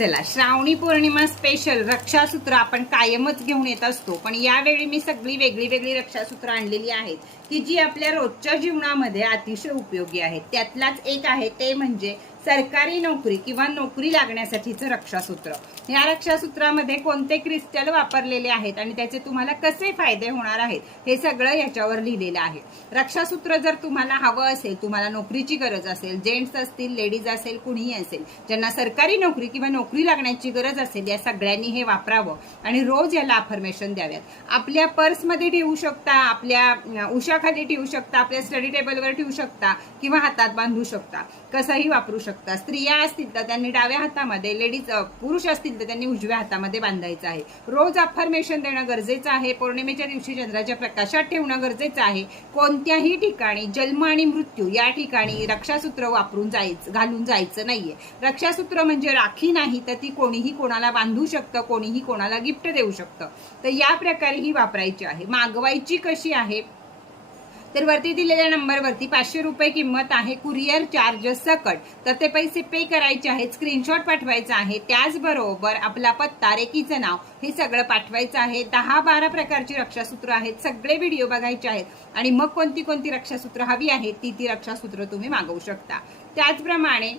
चला, श्रावणी पौर्णिमा स्पेशल रक्षासूत्र आपण कायमच घेऊन येत असतो, पण यावेळी मी सगळी वेगळी वेगळी रक्षासूत्र आणलेली आहेत की जी आपल्या रोजच्या जीवनामध्ये अतिशय उपयोगी आहेत. त्यातलाच एक आहे ते म्हणजे सरकारी नोकरी किंवा नोकरी लागण्यासाठीचं रक्षासूत्र. या रक्षासूत्रामध्ये कोणते क्रिस्टल वापरलेले आहेत आणि त्याचे तुम्हाला कसे फायदे होणार आहेत हे सगळं याच्यावर लिहिलेलं आहे. रक्षासूत्र जर तुम्हाला हवं असेल, तुम्हाला नोकरीची गरज असेल, जेंट्स असतील, लेडीज असेल, कुणीही असेल, ज्यांना सरकारी नोकरी किंवा नोकरी लागण्याची गरज असेल, या सगळ्यांनी हे वापरावं आणि रोज याला अफर्मेशन द्याव्यात. आपल्या पर्समध्ये ठेवू शकता, आपल्या उशाखाली ठेवू शकता, आपल्या स्टडी टेबलवर ठेवू शकता किंवा हातात बांधू शकता, कसंही वापरू शकता. स्त्रिया असतील तर त्यांनी डाव्या हातामध्ये, लेडीज पुरुष असतील तर त्यांनी उजव्या हातामध्ये बांधायचं आहे. रोज अफर्मेशन देणं गरजेचं आहे. पौर्णिमेच्या दिवशी चंद्राच्या प्रकाशात ठेवणं गरजेचं आहे. कोणत्याही ठिकाणी जन्म आणि मृत्यू या ठिकाणी रक्षासूत्र वापरून घालून जायचं नाहीये. रक्षासूत्र म्हणजे राखी नाही, तर ती कोणीही कोणाला बांधू शकतं, कोणीही कोणाला गिफ्ट देऊ शकतं. तर या प्रकारे ही वापरायची आहे. मागवायची कशी आहे तर वरती दिलेल्या नंबरवरती 500 रुपये किंमत आहे, कुरिअर चार्जेस सकट. तर ते पैसे पे करायचे आहेत, स्क्रीनशॉट पाठवायचा आहे, त्याचबरोबर आपला पत्ता, रेकीचं नाव हे सगळं पाठवायचं आहे. 10-12 प्रकारची रक्षासूत्र आहेत, सगळे व्हिडिओ बघायचे आहेत आणि मग कोणती कोणती रक्षासूत्र हवी आहेत ती रक्षासूत्र तुम्ही मागवू शकता. त्याचप्रमाणे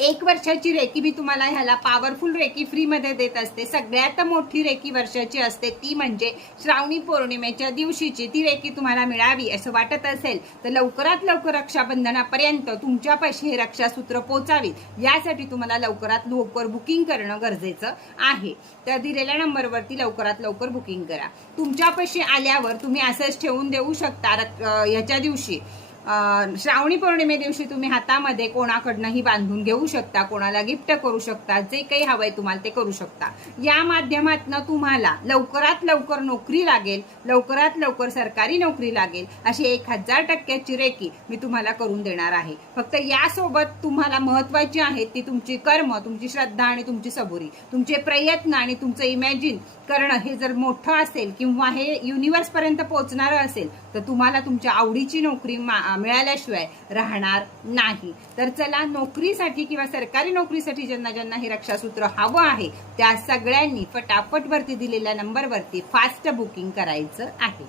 1 वर्षाची रेकी मी तुम्हाला ह्याला पॉवरफुल रेकी फ्री मध्ये देत असते. सगळ्यात मोठी रेकी वर्षाची असते, ती म्हणजे श्रावणी पौर्णिमेच्या दिवशीची. ती रेकी तुम्हाला मिळावी असं वाटत असेल तर लवकरात लवकर रक्षाबंधनापर्यंत तुमच्यापाशी हे रक्षासूत्र पोचावीत, यासाठी तुम्हाला लवकरात लवकर बुकिंग करणं गरजेचं आहे. तर दिलेल्या नंबरवरती लवकरात लवकर बुकिंग करा. तुमच्यापाशी आल्यावर तुम्ही असंच ठेवून देऊ शकता. ह्याच्या दिवशी श्रावणी पौर्णिमे दिवशी तुम्ही हातामध्ये कोणाकडनंही बांधून घेऊ शकता, कोणाला गिफ्ट करू शकता, जे काही हवंय तुम्हाला ते करू शकता. या माध्यमातून तुम्हाला लवकरात लवकर नोकरी लागेल, लवकरात लवकर सरकारी नोकरी लागेल अशी 1000% रेकी मी तुम्हाला करून देणार आहे. फक्त यासोबत तुम्हाला महत्वाची आहे ती तुमची कर्म, तुमची श्रद्धा आणि तुमची सबुरी, तुमचे प्रयत्न आणि तुमचं इमॅजिन करणं. हे जर मोठं असेल किंवा हे युनिव्हर्स पर्यंत पोहोचणारं असेल तर तुम्हाला तुमच्या आवडीची नोकरी मिळाल्याशिवाय राहणार नाही. तर चला, नोकरीसाठी किंवा सरकारी नोकरीसाठी ज्यांना ज्यांना हे रक्षासूत्र हवं आहे त्या सगळ्यांनी फटाफट वरती दिलेल्या नंबरवरती फास्ट बुकिंग करायचं आहे.